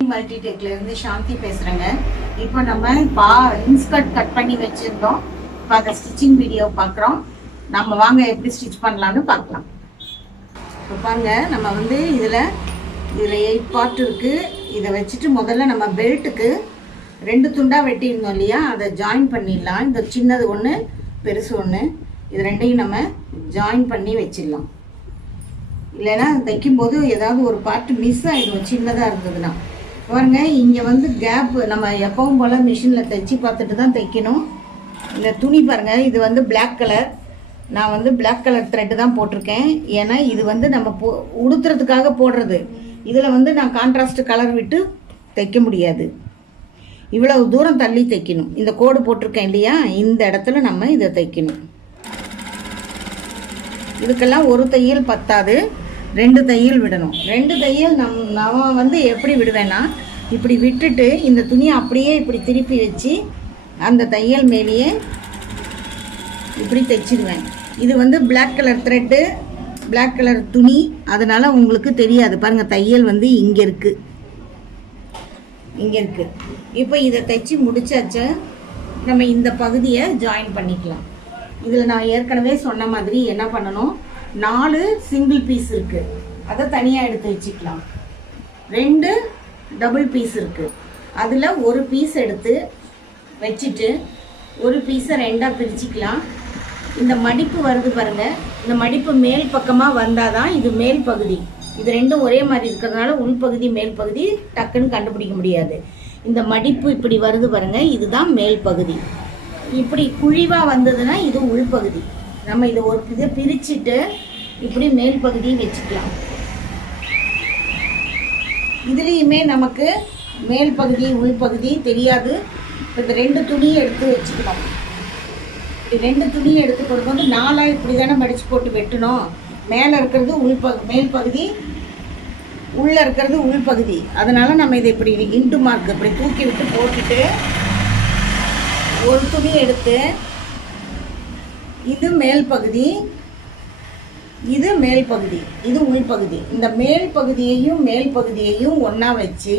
மல்டிடெக்ல இருந்து சாந்தி பேசுறேங்க. இப்போ நம்ம இன்ஸ்கர்ட் கட் பண்ணி வச்சிருந்தோம். இப்போ அந்த ஸ்டிச்சிங் வீடியோ பார்க்குறோம். நம்ம வாங்க எப்படி ஸ்டிச் பண்ணலான்னு பார்க்கலாம். இப்போ பாருங்க, நம்ம இதில் 8 பார்ட் இருக்குது. இதை வச்சுட்டு முதல்ல நம்ம பெல்ட்டுக்கு 2 துண்டாக வெட்டியிருந்தோம் இல்லையா, அதை ஜாயின் பண்ணிடலாம். இந்த சின்னது ஒன்று, பெருசு ஒன்று, இது ரெண்டையும் நம்ம ஜாயின் பண்ணி வச்சிடலாம். இல்லைன்னா தைக்கும்போது ஏதாவது ஒரு பார்ட் மிஸ் ஆகிடும் சின்னதாக இருந்ததுன்னா. பாருங்க, இங்கே கேப் நம்ம எப்பவும் போல் மிஷினில் தைச்சி பார்த்துட்டு தான் தைக்கணும். இந்த துணி பாருங்கள், இது பிளாக் கலர். நான் பிளாக் கலர் த்ரெட்டு தான் போட்டிருக்கேன். ஏன்னா இது நம்ம உடுத்துறதுக்காக போடுறது. இதில் நான் கான்ட்ராஸ்ட் கலர் விட்டு தைக்க முடியாது. இவ்வளவு தூரம் தள்ளி தைக்கணும். இந்த கோடு போட்டிருக்கேன் இல்லையா, இந்த இடத்துல நம்ம இதை தைக்கணும். இதுக்கெல்லாம் ஒரு தையல் பத்தாது, 2 தையல் விடணும். 2 தையல் நான் எப்படி விடுவேன்னா, இப்படி விட்டுட்டு இந்த துணியை அப்படியே இப்படி திருப்பி வச்சு அந்த தையல் மேலேயே இப்படி தைச்சிடுவேன். இது black colour thread, black colour துணி, அதனால் உங்களுக்கு தெரியாது. பாருங்கள், தையல் இங்கே இருக்குது, இங்கே இருக்குது. இப்போ இதை தைச்சி முடிச்சாச்சு. நம்ம இந்த பகுதியை ஜாயின் பண்ணிக்கலாம். இதில் நான் ஏற்கனவே சொன்ன மாதிரி என்ன பண்ணணும், 4 சிங்கிள் பீஸ் இருக்குது, அதை தனியாக எடுத்து வச்சுக்கலாம். 2 டபுள் பீஸ் இருக்குது, அதில் ஒரு பீஸ் எடுத்து வச்சுட்டு ஒரு பீஸை 2ஆக பிரிச்சுக்கலாம். இந்த மடிப்பு வருது பாருங்கள், இந்த மடிப்பு மேல் பக்கமாக வந்தால் தான் இது மேல் பகுதி. இது ரெண்டும் ஒரே மாதிரி இருக்கிறதுனால உள்பகுதி மேல் பகுதி டக்குன்னு கண்டுபிடிக்க முடியாது. இந்த மடிப்பு இப்படி வருது பாருங்கள், இதுதான் மேல் பகுதி. இப்படி குழிவாக வந்ததுன்னா இது உள்பகுதி. நம்ம இதை ஒரு இதை பிரிச்சுட்டு இப்படி மேல் பகுதியும் வச்சுக்கலாம். இதுலேயுமே நமக்கு மேல் பகுதி உள்பகுதி தெரியாது. இந்த 2 துணியை எடுத்து வச்சுக்கலாம். இப்படி 2 துணியை எடுத்து கொடுக்கும்போது 4ஆக இப்படி தானே மடித்து போட்டு வெட்டணும். மேலே இருக்கிறது மேல் பகுதி, உள்ளே இருக்கிறது உள்பகுதி. அதனால் நம்ம இதை இப்படி இன்ட்டு மார்க் இப்படி தூக்கி விட்டு போட்டுட்டு ஒரு துணி எடுத்து, இது மேல் பகுதி, இது மேல் பகுதி, இது உள்பகுதி. இந்த மேல் பகுதியையும் மேல் பகுதியையும் ஒன்றா வச்சு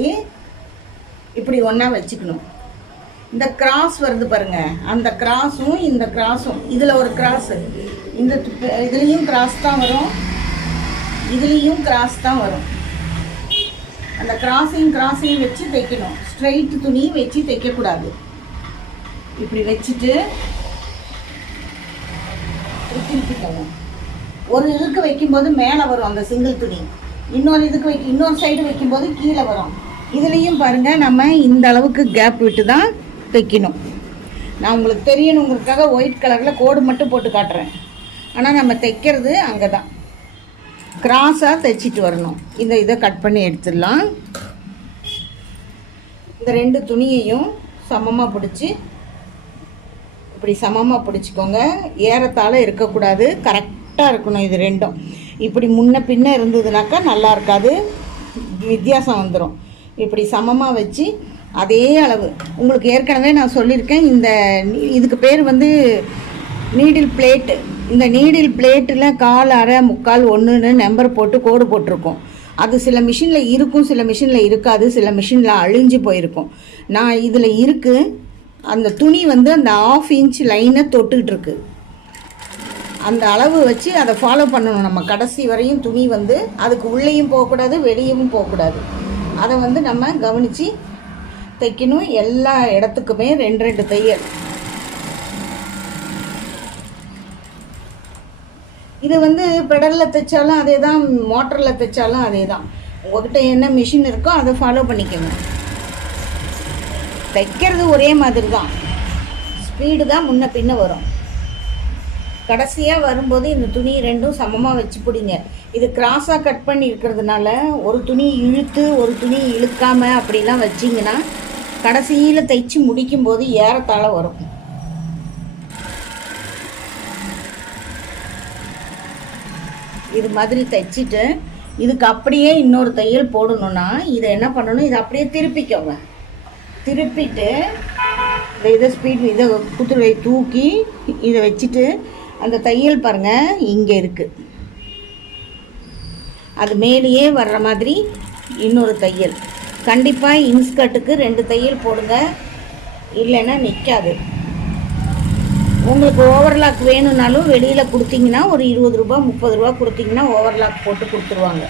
இப்படி ஒன்றா வச்சுக்கணும். இந்த கிராஸ் வருது பாருங்க, அந்த கிராஸும் இந்த கிராஸும், இதில் ஒரு கிராஸ், இந்த இதுலேயும் கிராஸ் தான் வரும், இதுலேயும் கிராஸ் தான் வரும். அந்த கிராஸையும் வச்சு தைக்கணும். ஸ்ட்ரைட் துணி வச்சு தைக்கக்கூடாது. இப்படி வச்சுட்டு திருப்பிக்கணும். ஒரு இதுக்கு வைக்கும்போது மேலே வரும் அந்த சிங்கிள் துணி, இன்னொரு சைடு வைக்கும்போது கீழே வரும். இதுலேயும் பாருங்கள், நம்ம இந்த அளவுக்கு கேப் விட்டு தான் தைக்கணும். நான் உங்களுக்கு தெரியணுங்கிறதுக்காக ஒயிட் கலரில் கோடு மட்டும் போட்டு காட்டுறேன். ஆனால் நம்ம தைக்கிறது அங்கே தான் கிராஸாக தைச்சிட்டு வரணும். இதை கட் பண்ணி எடுத்துடலாம். இந்த 2 துணியையும் சமமாக பிடிச்சி இப்படி சமமாக பிடிச்சிக்கோங்க. ஏறத்தாழ இருக்கக்கூடாது, கரெக்டாக இருக்கணும். இது 2ம் இப்படி முன்ன பின்ன இருந்ததுனாக்கா நல்லா இருக்காது, வித்தியாசம் வந்துடும். இப்படி சமமாக வச்சு அதே அளவு, உங்களுக்கு ஏற்கனவே நான் சொல்லியிருக்கேன், இதுக்கு பேர் நீடில் பிளேட்டு. இந்த நீடில் பிளேட்டில் 1/4, அரை, 3/4, 1ன்னு நம்பர் போட்டு கோடு போட்டிருக்கோம். அது சில மிஷினில் இருக்கும், சில மிஷினில் இருக்காது, சில மிஷினில் அழிஞ்சு போயிருக்கும். நான் இதில் இருக்குது. அந்த துணி அந்த 1/2 இன்ச் லைனை தொட்டுக்கிட்டு இருக்கு. அந்த அளவு வச்சு அதை ஃபாலோ பண்ணணும். நம்ம கடைசி வரையும் துணி அதுக்கு உள்ளேயும் போகக்கூடாது, வெளியவும் போகக்கூடாது. அதை நம்ம கவனித்து தைக்கணும். எல்லா இடத்துக்குமே 2 தையல். இது பெடலில் தைச்சாலும் அதே தான், மோட்டரில் தைச்சாலும் அதே தான். உங்கள்கிட்ட என்ன மிஷின் இருக்கோ அதை ஃபாலோ பண்ணிக்கோங்க. தைக்கிறது ஒரே மாதிரி தான், ஸ்பீடு தான் முன்ன பின்ன வரும். கடைசியாக வரும்போது இந்த துணி 2ம் சமமாக வச்சு பிடிங்க. இது கிராஸாக கட் பண்ணி இருக்கிறதுனால ஒரு துணி இழுத்து ஒரு துணி இழுக்காமல் அப்படிலாம் வச்சிங்கன்னா கடைசியில் தைச்சி முடிக்கும்போது ஏறத்தாழ வரும். இது மாதிரி தைச்சிட்டு இதுக்கு அப்படியே இன்னொரு தையல் போடணுன்னா இதை என்ன பண்ணணும், இதை அப்படியே திருப்பிக்கோங்க. திருப்பிட்டு இதை குத்துரை தூக்கி இதை வச்சுட்டு அந்த தையல் பாருங்கள் இங்கே இருக்குது, அது மேலேயே வர்ற மாதிரி இன்னொரு தையல் கண்டிப்பாக இன்ஸ்கர்ட்டுக்கு 2 தையல் போடுங்க, இல்லைன்னா நிற்காது. உங்களுக்கு ஓவர்லாக் வேணும்னாலும் வெளியில் கொடுத்தீங்கன்னா ஒரு 20 ரூபா 30 ரூபா கொடுத்தீங்கன்னா ஓவர்லாக் போட்டு கொடுத்துருவாங்க.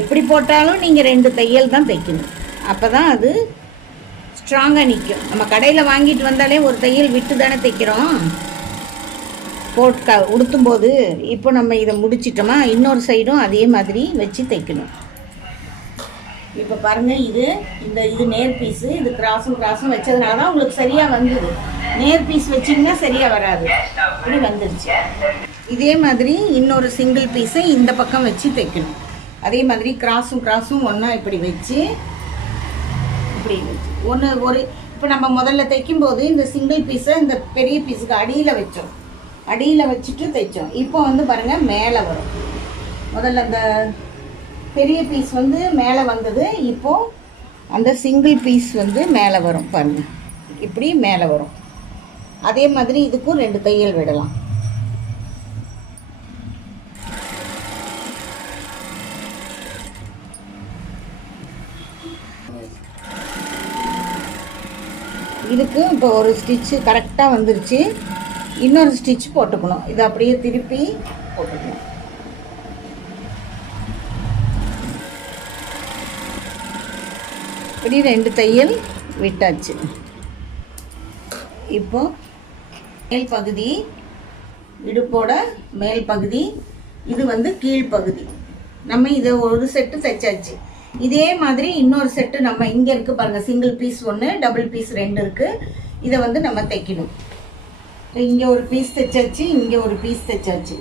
எப்படி போட்டாலும் நீங்கள் 2 தையல் தான் தைக்கணும், அப்போ தான் அது ஸ்ட்ராங்காக நிற்கும். நம்ம கடையில் வாங்கிட்டு வந்தாலே ஒரு தையல் விட்டு தானே தைக்கிறோம் உடுத்தும்போது. இப்போ நம்ம இதை முடிச்சிட்டோமா, இன்னொரு சைடும் அதே மாதிரி வச்சு தைக்கணும். இப்போ பாருங்கள், இது நேர் பீஸு, இது கிராஸும் வச்சதுனால தான் உங்களுக்கு சரியாக வந்தது. நேர் பீஸ் வச்சிங்கன்னா சரியாக வராது, இப்படி வந்துருச்சு. இதே மாதிரி இன்னொரு சிங்கிள் பீஸை இந்த பக்கம் வச்சு தைக்கணும். அதே மாதிரி கிராஸும் ஒன்றா இப்படி வச்சு இப்படி வச்சு இப்போ நம்ம முதல்ல தைக்கும்போது இந்த சிங்கிள் பீஸை இந்த பெரிய பீஸுக்கு அடியில் வச்சுட்டு தைச்சோம். இப்போ பாருங்கள் மேலே வரும். முதல்ல அந்த பெரிய பீஸ் மேலே வந்தது, இப்போது அந்த சிங்கிள் பீஸ் மேலே வரும் பாருங்கள், இப்படி மேலே வரும். அதே மாதிரி இதுக்கும் 2 தையல் விடலாம். இதுக்கு இப்போ ஒரு ஸ்டிச்சு கரெக்டாக வந்துருச்சு, இன்னொரு ஸ்டிச் போட்டுக்கணும். இதை அப்படியே திருப்பி போட்டுக்கணும். இப்படி 2 தையல் விட்டாச்சு. இப்போ மேல் பகுதி, இடுப்போட மேல் பகுதி, இது கீழ்ப்பகுதி. நம்ம இதை ஒரு செட்டு தைச்சாச்சு. இதே மாதிரி இன்னொரு செட்டு நம்ம இங்கே இருக்குது பாருங்கள், சிங்கிள் பீஸ் 1, டபுள் பீஸ் 2 இருக்குது. இதை நம்ம தைக்கணும். இங்கே ஒரு பீஸ் தைச்சாச்சு, இங்கே ஒரு பீஸ் தைச்சாச்சு.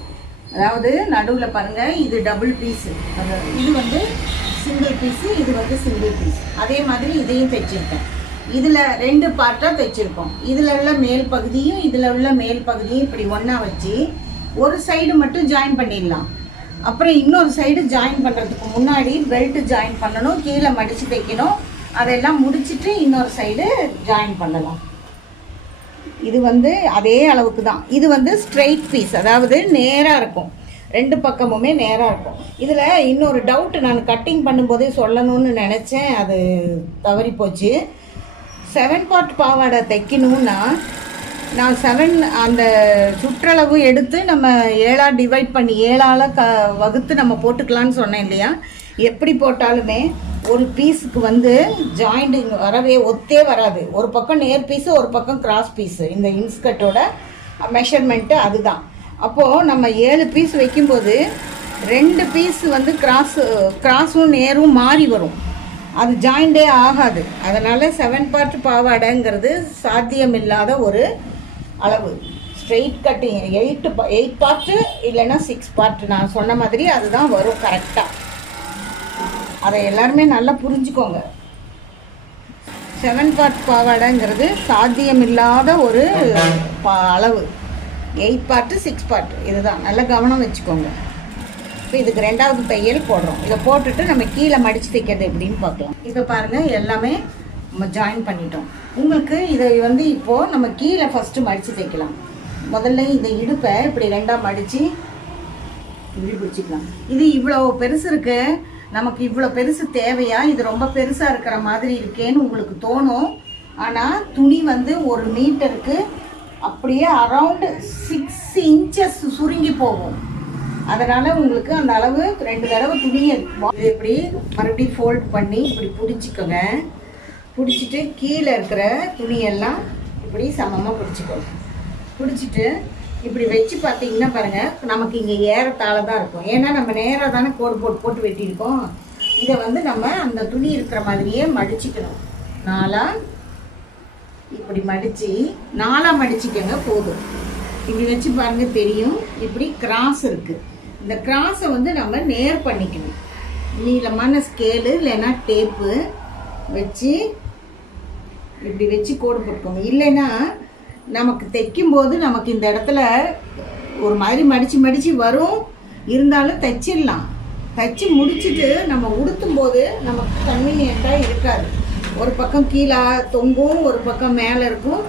அதாவது நடுவில் பாருங்கள், இது டபுள் பீஸு, இது சிங்கிள் பீஸு, இது சிங்கிள் பீஸ். அதே மாதிரி இதையும் தைச்சிருக்கேன். இதில் 2 பார்ட்டாக தைச்சிருக்கோம். இதில் உள்ள மேல் பகுதியும் இதில் உள்ள மேல் பகுதியும் இப்படி ஒன்றா வச்சு ஒரு சைடு மட்டும் ஜாயின் பண்ணிடலாம். அப்புறம் இன்னொரு சைடு ஜாயின் பண்ணுறதுக்கு முன்னாடி பெல்ட் ஜாயின் பண்ணணும், கீழே மடித்து தைக்கணும். அதெல்லாம் முடிச்சுட்டு இன்னொரு சைடு ஜாயின் பண்ணலாம். இது அதே அளவுக்கு தான். இது ஸ்ட்ரெயிட் பீஸ், அதாவது நேராக இருக்கும், 2 பக்கமுமே நேராக இருக்கும். இதில் இன்னொரு டவுட்டு நான் கட்டிங் பண்ணும்போதே சொல்லணும்னு நினச்சேன், அது தவறி போச்சு. 7 பார்ட் பாவாடை தைக்கணுன்னா நான் 7 அந்த சுற்றளவு எடுத்து நம்ம 7ஆக டிவைட் பண்ணி 7ஆல் வகுத்து நம்ம போட்டுக்கலான்னு சொன்னேன் இல்லையா. எப்படி போட்டாலுமே ஒரு பீஸுக்கு ஜாயிண்டிங் ஒத்தே வராது. ஒரு பக்கம் நேர் பீஸு, ஒரு பக்கம் கிராஸ் பீஸு. இந்த இன்ஸ்கர்ட்டோட மெஷர்மெண்ட்டு அதுதான். அப்போது நம்ம 7 பீஸ் வைக்கும்போது 2 பீஸ் கிராஸும் நேரும் மாறி வரும், அது ஜாயிண்டே ஆகாது. அதனால் 7 பார்ட் பாவாடைங்கிறது சாத்தியமில்லாத ஒரு அளவு. ஸ்ட்ரெயிட் கட்டிங் 8 பார்ட்டு இல்லைன்னா 6 பார்ட், நான் சொன்ன மாதிரி அதுதான் வரும் கரெக்டாக. அதை எல்லாருமே நல்லா புரிஞ்சுக்கோங்க. 7 பார்ட் பாவாடைங்கிறது சாத்தியமில்லாத ஒரு அளவு. 8 பார்ட்டு 6 பார்ட், இதுதான் நல்லா கவனம் வச்சுக்கோங்க. இப்போ இதுக்கு 2வது தையல் போடுறோம். இதை போட்டுட்டு நம்ம கீழே மடித்து தைக்கிறது எப்படின்னு பார்க்கலாம். இப்போ பாருங்கள், எல்லாமே நம்ம ஜாயின் பண்ணிட்டோம். உங்களுக்கு இதை இப்போது நம்ம கீழே ஃபஸ்ட்டு மடித்து தைக்கலாம். முதல்ல இந்த இடுப்பை இப்படி 2ஆக மடித்து இப்படி பிடிச்சிக்கலாம். இது இவ்வளோ பெருசு இருக்கு, நமக்கு இவ்வளோ பெருசு தேவையா, இது ரொம்ப பெருசாக இருக்கிற மாதிரி இருக்கேன்னு உங்களுக்கு தோணும். ஆனால் துணி 1 மீட்டருக்கு அப்படியே அரவுண்டு 6 இன்ச்சஸ் சுருங்கி போகும். அதனால் உங்களுக்கு அந்த அளவு 2 தடவை துணியை இப்படி மறுபடியும் ஃபோல்ட் பண்ணி இப்படி பிடிச்சிக்கோங்க. பிடிச்சிட்டு கீழே இருக்கிற துணியெல்லாம் இப்படி சமமாக பிடிச்சிக்கோங்க. பிடிச்சிட்டு இப்படி வச்சு பார்த்தீங்கன்னா பாருங்கள், நமக்கு இங்கே ஏறத்தாழ தான் இருக்கும். ஏன்னா நம்ம நேராக தானே கோடு போட்டு வெட்டியிருக்கோம். இதை நம்ம அந்த துணி இருக்கிற மாதிரியே மடிச்சுக்கணும். 4ஆக இப்படி மடித்து 4ஆக மடிச்சிக்கங்க போதும். இப்படி வச்சு பாருங்கள் தெரியும், இப்படி கிராஸ் இருக்குது. இந்த கிராஸை நம்ம நேர் பண்ணிக்கணும். நீளமான ஸ்கேலு இல்லைன்னா டேப்பு வச்சு இப்படி வச்சு கோடு போட்டுக்கோங்க. இல்லைன்னா நமக்கு தைக்கும்போது நமக்கு இந்த இடத்துல ஒரு மாதிரி மடித்து வரும், இருந்தாலும் தைச்சிடலாம். தைச்சி முடிச்சுட்டு நம்ம உடுத்தும்போது நமக்கு கன்வீனியண்ட்டாக இருக்காது. ஒரு பக்கம் கீழே தொங்கும், ஒரு பக்கம் மேலே இருக்கும்.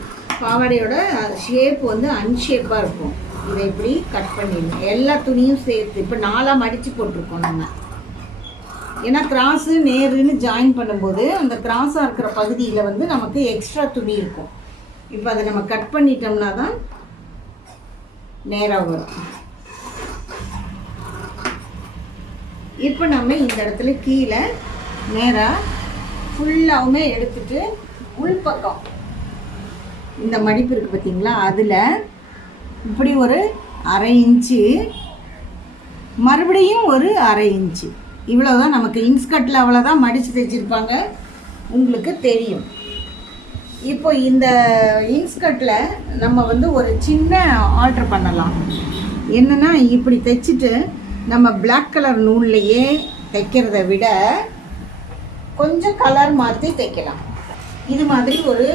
பாவாடையோட ஷேப் அன்ஷேப்பாக இருக்கும். இதை இப்படி கட் பண்ணிடணும், எல்லா துணியும் சேர்த்து. இப்போ 4ஆக மடித்து போட்டிருக்கோம். நம்ம ஏன்னா கிராஸு நேருன்னு ஜாயின் பண்ணும்போது அந்த கிராஸாக இருக்கிற பகுதியில் வந்து நமக்கு எக்ஸ்ட்ரா துணி இருக்கும். இப்போ அதை நம்ம கட் பண்ணிட்டோம்னா தான் நேராக வரும். இப்போ நம்ம இந்த இடத்துல கீழே நேராக ஃபுல்லாகவுமே எடுத்துட்டு உள்பக்கம் இந்த மடிப்பு இருக்குது பார்த்தீங்களா, அதில் இப்படி ஒரு 1/2 இன்ச்சு, மறுபடியும் ஒரு 1/2 இன்ச்சு, இவ்வளோதான். நமக்கு இன்ஸ்கர்ட்டில் அவ்வளோதான் மடித்து தைச்சிருப்பாங்க, உங்களுக்கு தெரியும். இப்போ இந்த இன்ஸ்கர்ட்டில் நம்ம வந்து ஒரு சின்ன ஆல்ட்ரு பண்ணலாம். என்னென்னா, இப்படி தைச்சிட்டு நம்ம பிளாக் கலர் நூல்லையே தைக்கிறத விட கொஞ்சம் கலர் மாற்றி தைக்கலாம். இது மாதிரி ஒரு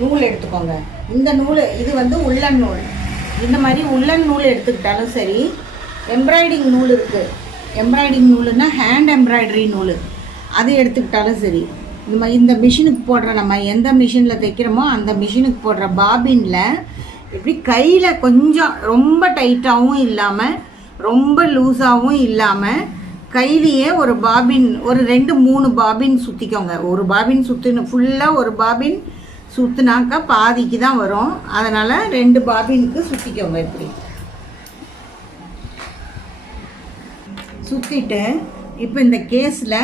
நூல் எடுத்துக்கோங்க. இந்த நூல் இது வந்து உள்ளன் நூல். இந்த மாதிரி உள்ளன் நூல் எடுத்துக்கிட்டாலும் சரி, எம்ப்ராய்டிங் நூல் இருக்குது, எம்ப்ராய்டிங் நூலுன்னா ஹேண்ட் எம்ப்ராய்டரி நூல், அது எடுத்துக்கிட்டாலும் சரி. இந்த மிஷினுக்கு போடுற, நம்ம எந்த மிஷினில் தைக்கிறோமோ அந்த மிஷினுக்கு போடுற பாபினில் இப்படி கையில் கொஞ்சம் ரொம்ப டைட்டாகவும் இல்லாமல் ரொம்ப லூஸாகவும் இல்லாமல் கையிலேயே ஒரு பாபின், ஒரு 2-3 பாபின் சுற்றிக்கோங்க. ஒரு பாபின் சுற்றின ஃபுல்லாக ஒரு பாபின் சுற்றினாக்கா பாதிக்கு தான் வரும். அதனால் 2 பாபினுக்கு சுற்றிக்கோங்க. இப்படி சுற்றிட்டு இப்போ இந்த கேஸில்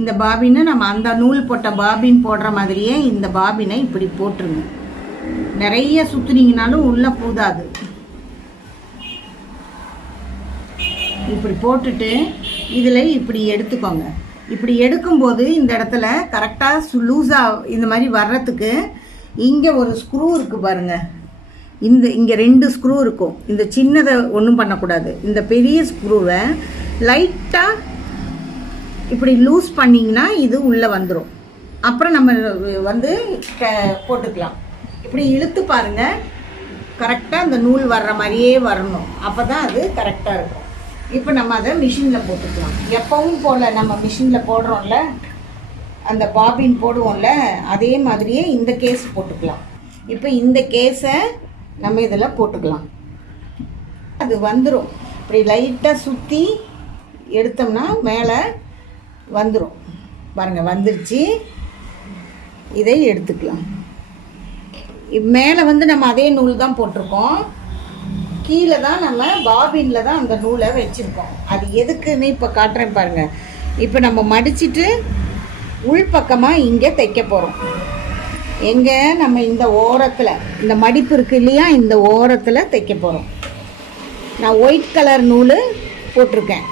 இந்த பாபினை நம்ம அந்த நூல் போட்ட பாபின் போடுற மாதிரியே இந்த பாபினை இப்படி போட்டுருங்க. நிறைய சுற்றுனீங்கனாலும் உள்ளே பூதாது. இப்படி போட்டுட்டு இதில் இப்படி எடுத்துக்கோங்க. இப்படி எடுக்கும்போது இந்த இடத்துல கரெக்டாக லூஸாக இந்த மாதிரி வர்றதுக்கு இங்கே ஒரு ஸ்க்ரூ இருக்குது பாருங்கள். இங்கே 2 ஸ்க்ரூ இருக்கும். இந்த சின்னதை ஒன்றும் பண்ணக்கூடாது. இந்த பெரிய ஸ்க்ரூவை லைட்டாக இப்படி லூஸ் பண்ணிங்கன்னா இது உள்ளே வந்துடும். அப்புறம் நம்ம வந்து போட்டுக்கலாம். இப்படி இழுத்து பாருங்கள், கரெக்டாக அந்த நூல் வர்ற மாதிரியே வரணும். அப்போ தான் அது கரெக்டாக இருக்கும். இப்போ நம்ம அதை மிஷினில் போட்டுக்கலாம். எப்பவும் போல் நம்ம மிஷினில் போடுறோம்ல, அந்த பாபின் போடுவோம்ல, அதே மாதிரியே இந்த கேஸ் போட்டுக்கலாம். இப்போ இந்த கேஸை நம்ம இதில் போட்டுக்கலாம். அது வந்துடும். இப்படி லைட்டாக சுற்றி எடுத்தோம்னா மேலே வந்துடும். பாருங்கள், வந்துருச்சு. இதை எடுத்துக்கலாம். மேலே வந்து நம்ம அதே நூல் தான் போட்டிருக்கோம், கீழே தான் நம்ம பாபினில் தான் அந்த நூலை வச்சுருக்கோம். அது எதுக்குன்னு இப்போ காட்டுறேன் பாருங்கள். இப்போ நம்ம மடிச்சுட்டு உள்பக்கமாக இங்கே தைக்க போகிறோம். எங்கே நம்ம இந்த ஓரத்தில், இந்த மடிப்பு இருக்குது இல்லையா, இந்த ஓரத்தில் தைக்க போகிறோம். நான் ஒயிட் கலர் நூல் போட்டிருக்கேன்.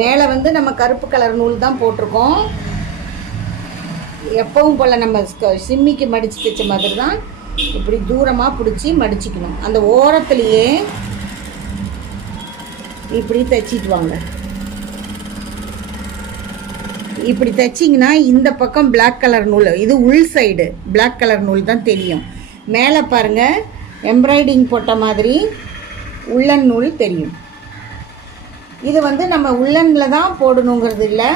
மேலே வந்து நம்ம கருப்பு கலர் நூல் தான் போட்டிருக்கோம். எப்பவும் போல் நம்ம சிம்மிக்கு மடித்து தைச்ச மாதிரி தான் இப்படி தூரமாக பிடிச்சி மடிச்சிக்கணும். அந்த ஓரத்துலேயே இப்படி தைச்சிட்டு வாங்க. இப்படி தைச்சிங்கன்னா இந்த பக்கம் பிளாக் கலர் நூல், இது உள் சைடு பிளாக் கலர் நூல் தான் தெரியும். மேலே பாருங்கள், எம்ப்ராய்டிங் போட்ட மாதிரி உள்ளன் நூல் தெரியும். இது வந்து நம்ம உள்ளனில் தான் போடணுங்கிறது இல்லை.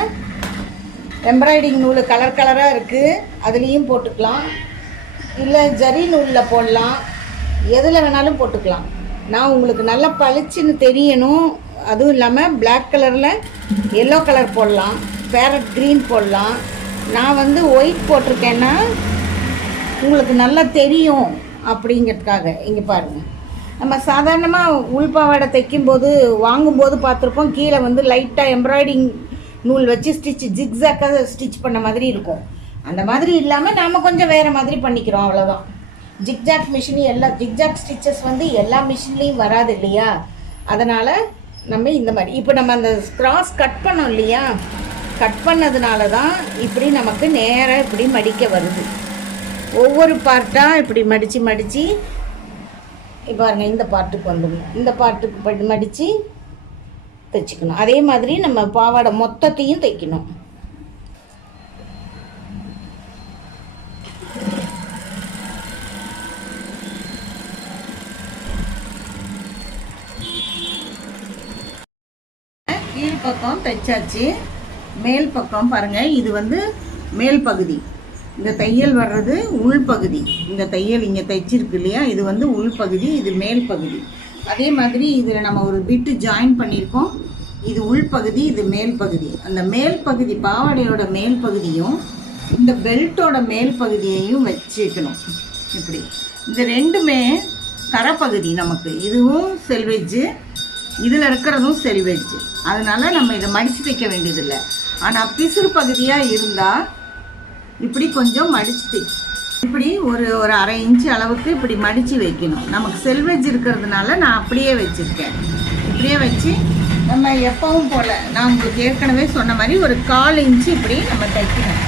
எம்ப்ராய்டிங் நூல் கலர் கலராக இருக்குது, அதுலேயும் போட்டுக்கலாம். இல்லை ஜரி நூலில் போடலாம், எதில் வேணாலும் போட்டுக்கலாம். நான் உங்களுக்கு நல்லா பளிச்சுன்னு தெரியணும். அதுவும் இல்லாமல் பிளாக் கலரில் எல்லோ கலர் போடலாம், பேரட் க்ரீன் போடலாம். நான் வந்து ஒயிட் போட்டிருக்கேன்னா உங்களுக்கு நல்லா தெரியும் அப்படிங்கிறதுக்காக. இங்கே பாருங்கள், நம்ம சாதாரணமாக உள்பாவாடை தைக்கும்போது வாங்கும்போது பார்த்துருப்போம், கீழே வந்து லைட்டாக எம்ப்ராய்டிங் நூல் வச்சு ஜிக்ஸாக்காக ஸ்டிச் பண்ண மாதிரி இருக்கும். அந்த மாதிரி இல்லாமல் நாம் கொஞ்சம் வேறு மாதிரி பண்ணிக்கிறோம், அவ்வளோதான். ஜிக்ஜாக் மிஷின் ஜிக்ஜாக் ஸ்டிச்சஸ் வந்து எல்லா மிஷின்லேயும் வராது இல்லையா, அதனால் நம்ம இந்த மாதிரி இப்போ நம்ம அந்த கிராஸ் கட் பண்ணோம் இல்லையா, கட் பண்ணதுனால தான் இப்படி நமக்கு நேராக இப்படி மடிக்க வருது. ஒவ்வொரு பார்ட்டாக இப்படி மடித்து இப்போ பாருங்க, இந்த பார்ட்டுக்கு வந்துடணும், இந்த பார்ட்டுக்கு மடித்து தைச்சிக்கணும். அதே மாதிரி நம்ம பாவாடை மொத்தத்தையும் தைக்கணும். கீழ் பக்கம் தைச்சாச்சு. மேல் பக்கம் பாருங்கள், இது வந்து மேல் பகுதி. இந்த தையல் வர்றது உள்பகுதி. இந்த தையல் இங்கே தைச்சிருக்கு இல்லையா, இது வந்து உள்பகுதி, இது மேல் பகுதி. அதே மாதிரி இதில் நம்ம ஒரு பிட்டு ஜாயின் பண்ணியிருக்கோம். இது உள்பகுதி, இது மேல் பகுதி. அந்த மேல் பகுதி பாவாடையோட மேல் பகுதியும் இந்த பெல்ட்டோட மேல் பகுதியையும் வச்சுக்கணும். இப்படி இந்த ரெண்டுமே கரைப்பகுதி நமக்கு. இதுவும் செல்வெஜ்ஜு, இதில் இருக்கிறதும் செல்வெஜ்ஜு. அதனால் நம்ம இதை மடித்து தைக்க வேண்டியதில்லை. ஆனால் பிசுறு பகுதியாக இருந்தால் இப்படி கொஞ்சம் மடித்து தைக்கும். இப்படி ஒரு ஒரு அரை இன்ச்சு அளவுக்கு இப்படி மடித்து வைக்கணும். நமக்கு செல்வெஜ் இருக்கிறதுனால நான் அப்படியே வச்சுருக்கேன். இப்படியே வச்சு நம்ம எப்பவும் போல் நான் உங்களுக்கு ஏற்கனவே சொன்ன மாதிரி ஒரு 1/4 இன்ச்சு இப்படி நம்ம தைக்கணும்.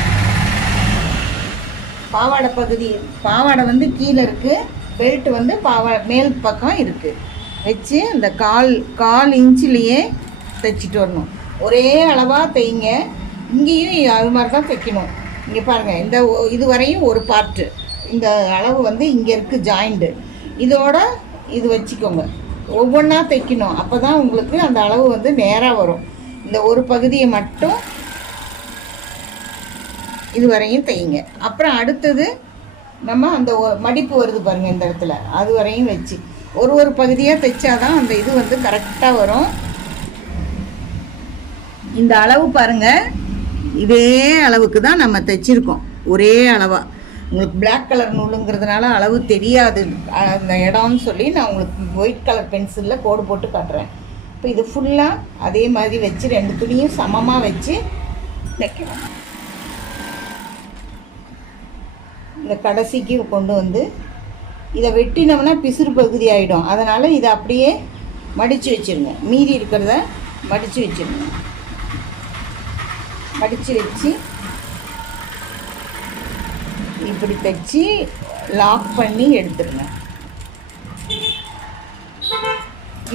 பாவாடை பகுதி, பாவாடை வந்து கீழே இருக்குது, பெல்ட் வந்து மேல் பக்கம் இருக்குது. வச்சு அந்த 1/4 இன்ச்சிலேயே தைச்சிட்டு வரணும். ஒரே அளவாக தைங்க. இங்கேயும் அது மாதிரி தான் தைக்கணும். இங்கே பாருங்கள், இந்த இது வரையும் ஒரு பார்ட்டு, இந்த அளவு வந்து இங்கே இருக்குது ஜாயிண்ட்டு. இதோட இது வச்சுக்கோங்க, ஒவ்வொன்றா தைக்கணும். அப்போ தான் உங்களுக்கு அந்த அளவு வந்து நேராக வரும். இந்த ஒரு பகுதியை மட்டும் இது வரையும் தைங்க. அப்புறம் அடுத்தது நம்ம அந்த மடிப்பு வருது பாருங்கள் இந்த இடத்துல, அது வரையும் வச்சு ஒரு பகுதியாக தைச்சாதான் அந்த இது வந்து கரெக்டாக வரும். இந்த அளவு பாருங்கள், இதே அளவுக்கு தான் நம்ம தைச்சிருக்கோம், ஒரே அளவாக. உங்களுக்கு பிளாக் கலர் நூலுங்கிறதுனால அளவு தெரியாது அந்த இடம்னு சொல்லி நான் உங்களுக்கு ஒயிட் கலர் பென்சிலில் கோடு போட்டு காட்டுறேன். இப்போ இது ஃபுல்லாக அதே மாதிரி வச்சு 2 துணியும் சமமாக வச்சு தைக்கணும். இந்த கடைசிக்கு கொண்டு வந்து இதை வெட்டினோம்னா பிசுறு பகுதி ஆகிடும். அதனால் இதை அப்படியே மடித்து வச்சுருங்க. மீதி இருக்கிறத மடித்து வச்சுருங்க. மடித்து வச்சு இப்படி தைச்சி லாக் பண்ணி எடுத்துருங்க.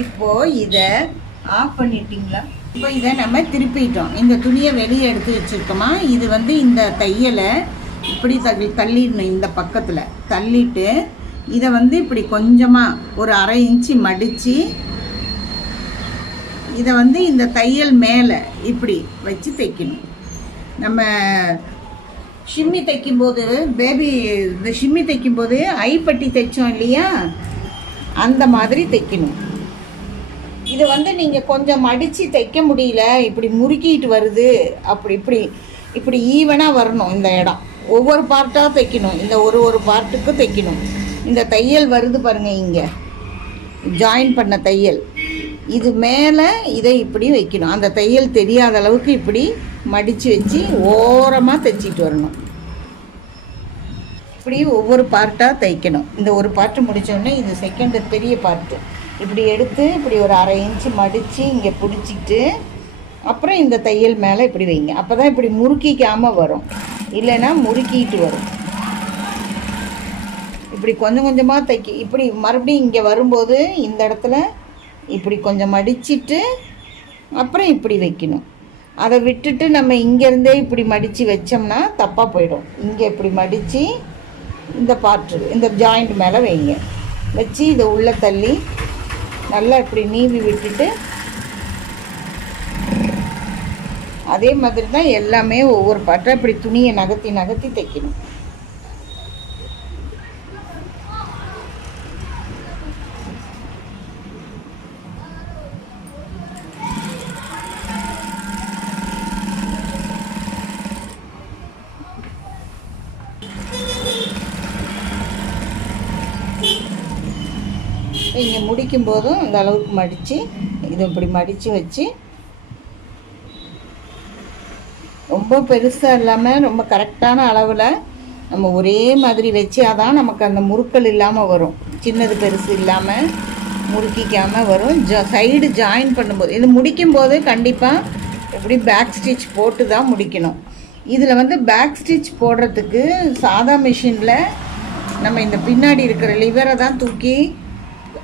இப்போது இதை ஆஃப் பண்ணிட்டீங்களா? இப்போ இதை நம்ம திருப்பிட்டோம். இந்த துணியை வெளியே எடுத்து வச்சுருக்கோமா, இது வந்து இந்த தையலை இப்படி தள்ளிடணும். இந்த பக்கத்தில் தள்ளிட்டு இதை வந்து இப்படி கொஞ்சமாக ஒரு அரை இன்ச்சு மடித்து இதை வந்து இந்த தையல் மேலே இப்படி வச்சு தைக்கணும். நம்ம ஷிம்மி தைக்கும்போது இந்த ஷிம்மி தைக்கும்போது ஐப்பட்டி தைச்சோம் இல்லையா, அந்த மாதிரி தைக்கணும். இது வந்து நீங்கள் கொஞ்சம் மடித்து தைக்க முடியல, இப்படி முறுக்கிட்டு வருது, இப்படி ஈவனாக வரணும். இந்த இடம் ஒவ்வொரு பார்ட்டாக தைக்கணும். இந்த ஒரு பார்ட்டுக்கு தைக்கணும். இந்த தையல் வருது பாருங்கள், இங்கே ஜாயின் பண்ண தையல், இது மேலே இதை இப்படி வைக்கணும். அந்த தையல் தெரியாத அளவுக்கு இப்படி மடித்து வச்சு ஓரமாக தைச்சிட்டு வரணும். இப்படி ஒவ்வொரு பார்ட்டாக தைக்கணும். இந்த ஒரு பார்ட்டு முடித்தோடனே இது செகண்ட் பெரிய பார்ட்டு இப்படி எடுத்து இப்படி ஒரு அரை இன்ச்சு மடித்து இங்கே பிடிச்சிட்டு அப்புறம் இந்த தையல் மேலே இப்படி வைங்க. அப்போ தான் இப்படி முறுக்கிக்காமல் வரும், இல்லைன்னா முறுக்கிட்டு வரும். இப்படி கொஞ்சம் கொஞ்சமாக இப்படி மறுபடியும் இங்கே வரும்போது இந்த இடத்துல இப்படி கொஞ்சம் மடிச்சிட்டு அப்புறம் இப்படி வைக்கணும். அதை விட்டுட்டு நம்ம இங்கேருந்தே இப்படி மடித்து வச்சோம்னா தப்பாக போயிடும். இங்கே இப்படி மடித்து இந்த பார்ட்டு இந்த ஜாயிண்ட் மேலே வைங்க. வச்சு இதை உள்ளே தள்ளி நல்லா இப்படி நீவி விட்டுட்டு அதே மாதிரி தான் எல்லாமே ஒவ்வொரு பார்ட்டாக இப்படி துணியை நகர்த்தி நகர்த்தி தைக்கணும். இங்கே முடிக்கும் போதும் இந்த அளவுக்கு மடித்து இதை இப்படி மடித்து வச்சு ரொம்ப பெருசாக இல்லாமல் ரொம்ப கரெக்டான அளவில் நம்ம ஒரே மாதிரி வச்சாதான் நமக்கு அந்த முறுக்கல் இல்லாமல் வரும். சின்னது பெருசு இல்லாமல் முறுக்கிக்காமல் வரும். சைடு ஜாயின் பண்ணும்போது இது முடிக்கும்போது கண்டிப்பாக எப்படி பேக் ஸ்டிச் போட்டு தான் முடிக்கணும். இதில் வந்து பேக் ஸ்டிச் போடுறதுக்கு சாதா மிஷினில் நம்ம இந்த பின்னாடி இருக்கிற லிவரை தான் தூக்கி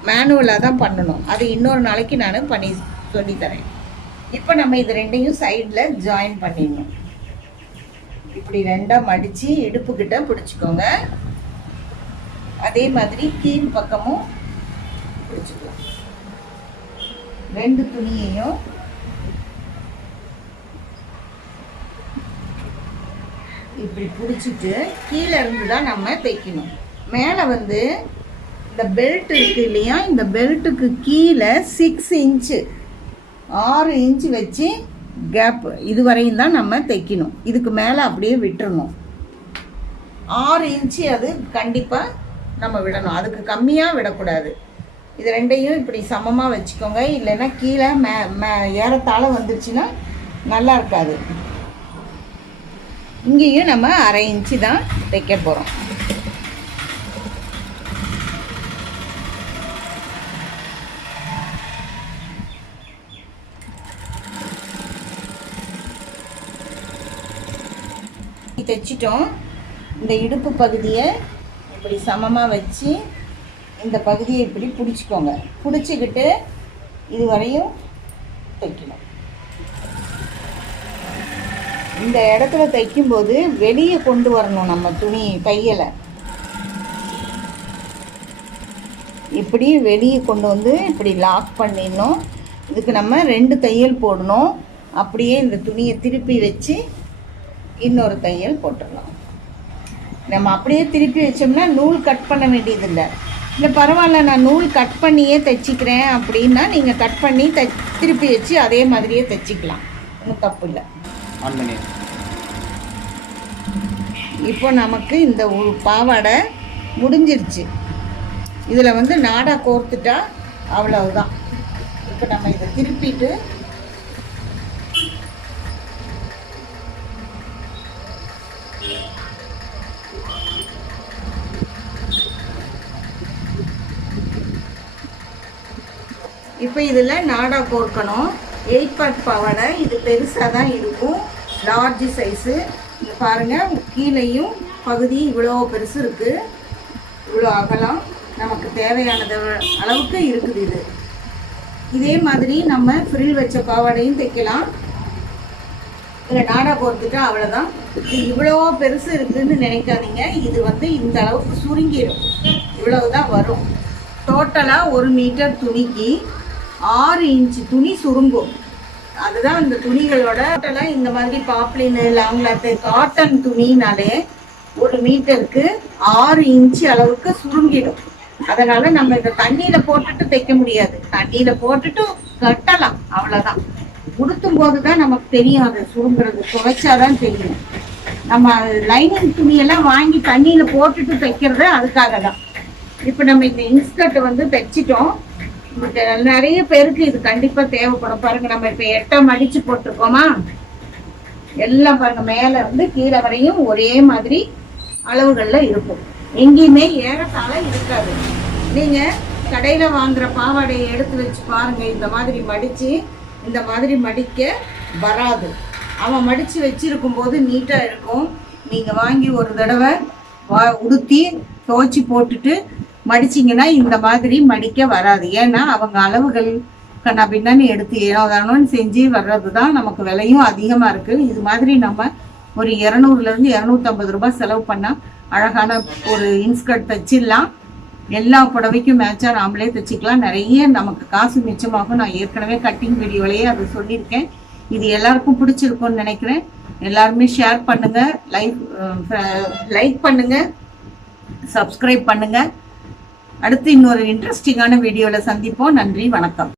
மேனுவலாக தான் பண்ணணும். அது இன்னொரு நாளைக்கு நான் பண்ணி சொல்லித்தரேன். இப்போ நம்ம இது ரெண்டையும் சைடில் ஜாயின் பண்ணிடணும். இப்படி ரெண்டாக மடித்து இடுப்புக்கிட்ட பிடிச்சிக்கோங்க. அதே மாதிரி கீழ் பக்கமும் பிடிச்சிக்கலாம். 2 துணியையும் இப்படி பிடிச்சிட்டு கீழே இருந்து தான் நம்ம தைக்கணும். மேலே வந்து இந்த பெல்ட் இருக்குது இல்லையா, இந்த பெல்ட்டுக்கு கீழே 6 இன்ச்சு 6 இன்ச்சு வச்சு கேப் இதுவரையும் தான் நம்ம தைக்கணும். இதுக்கு மேலே அப்படியே விட்டுறணும். 6 இன்ச்சு அது கண்டிப்பாக நம்ம விடணும், அதுக்கு கம்மியாக விடக்கூடாது. இது ரெண்டையும் இப்படி சமமாக வச்சுக்கோங்க, இல்லைன்னா கீழே ஏறத்தாழ வந்துருச்சுன்னா நல்லா இருக்காது. இங்கேயும் நம்ம 1/2 இன்ச்சு தான் தைக்க போகிறோம். தைச்சிட்டோம். இந்த இடுப்பு பகுதியை இப்படி சமமாக வச்சு இந்த பகுதியை இப்படி பிடிச்சிக்கோங்க. பிடிச்சிக்கிட்டு இது வரையும் தைக்கணும். இந்த இடத்துல தைக்கும்போது வெளியே கொண்டு வரணும் நம்ம துணி தையலை. இப்படி வெளியே கொண்டு வந்து இப்படி லாக் பண்ணிடணும். இதுக்கு நம்ம 2 தையல் போடணும். அப்படியே இந்த துணியை திருப்பி வச்சு இன்னொரு தையல் போட்டுடலாம். நம்ம அப்படியே திருப்பி வச்சோம்னா நூல் கட் பண்ண வேண்டியதில்லை. இல்லை பரவாயில்ல, நான் நூல் கட் பண்ணியே தைச்சிக்கிறேன் அப்படின்னா நீங்கள் கட் பண்ணி திருப்பி வச்சு அதே மாதிரியே தைச்சிக்கலாம், ஒன்றும் தப்பு இல்லை. இப்போ நமக்கு இந்த பாவாடை முடிஞ்சிருச்சு. இதில் வந்து நாடா கோர்த்துட்டா அவ்வளவுதான். இப்போ நம்ம இதை திருப்பிட்டு இப்போ இதில் நாடா கோர்க்கணும். 8 பார்ட் பாவாடை, இது பெருசாக தான் இருக்கும், லார்ஜ் சைஸு. இங்கே பாருங்கள், கீழேயும் பகுதி இவ்வளோ பெருசு இருக்குது, இவ்வளோ அகலம் நமக்கு தேவையானது அளவுக்கு இருக்குது. இதே மாதிரி நம்ம ஃப்ரில் வச்ச பாவாடையும் தைக்கலாம். இல்லை நாடா கோர்த்துட்டா அவ்வளோதான். இது இவ்வளோ பெருசு இருக்குதுன்னு நினைக்காதீங்க. இது வந்து இந்த அளவுக்கு சுருங்கிடும், இவ்வளவு தான் வரும். டோட்டலாக 1 மீட்டர் துணிக்கு 6 இன்ச்சு துணி சுருங்கும். அதுதான் இந்த துணிகளோட டோட்டலாக. இந்த மாதிரி பாப்ளின், லாங் கிளாத்து, காட்டன் துணினாலே 1 மீட்டருக்கு 6 இன்ச்சு அளவுக்கு சுருங்கிடும். அதனால நம்ம இதை தண்ணியில் போட்டுட்டு தைக்க முடியாது. தண்ணியில் போட்டுட்டு கட்டலாம், அவ்வளோதான். உடுத்தும் போது தான் நமக்கு தெரியும் அது சுருங்குறது, துவைச்சாதான் தெரியும். நம்ம லைனிங் துணியெல்லாம் வாங்கி தண்ணியில் போட்டுட்டு தைக்கிறது அதுக்காக தான். இப்போ நம்ம இந்த இன்ஸ்கர்ட் வந்து தைச்சிட்டோம். நிறைய பேருக்கு இது கண்டிப்பாக தேவைப்படும். பாருங்க, நம்ம இப்போ 8 மடிச்சு போட்டிருக்கோமா, எல்லாம் பாருங்க மேலே இருந்து கீழே வரையும் ஒரே மாதிரி அளவுகளில் இருக்கும். எங்கேயுமே ஏறத்தாழ இருக்காது. நீங்கள் கடையில் வாங்குற பாவாடையை எடுத்து வச்சு பாருங்க, இந்த மாதிரி மடித்து இந்த மாதிரி மடிக்க வராது. அவன் மடித்து வச்சிருக்கும் போது நீட்டாக இருக்கும். நீங்கள் வாங்கி ஒரு தடவை உடுத்தி துவைச்சி போட்டுட்டு மடிச்சிங்கன்னா இந்த மாதிரி மடிக்க வராது. ஏன்னா அவங்க அளவுகள் கண்ணா பின்னான்னு எடுத்து ஏனோதானோன்னு செஞ்சு வர்றது தான் நமக்கு விலையும் அதிகமாக இருக்குது. இது மாதிரி நம்ம ஒரு 200லேருந்து 250 ரூபாய் செலவு பண்ணால் அழகான ஒரு இன்ஸ்கர்ட் தைச்சிடலாம். எல்லா புடவைக்கும் மேட்சாக நாமளே தைச்சிக்கலாம். நிறைய நமக்கு காசு மிச்சமாகும். நான் ஏற்கனவே கட்டிங் வீடியோலையே அது சொல்லியிருக்கேன். இது எல்லாருக்கும் பிடிச்சிருக்கும்னு நினைக்கிறேன். எல்லாருமே ஷேர் பண்ணுங்கள், லைக் பண்ணுங்கள், சப்ஸ்கிரைப் பண்ணுங்கள். அடுத்து இன்னொரு இன்ட்ரெஸ்டிங்கான வீடியோவில் சந்திப்போம். நன்றி, வணக்கம்.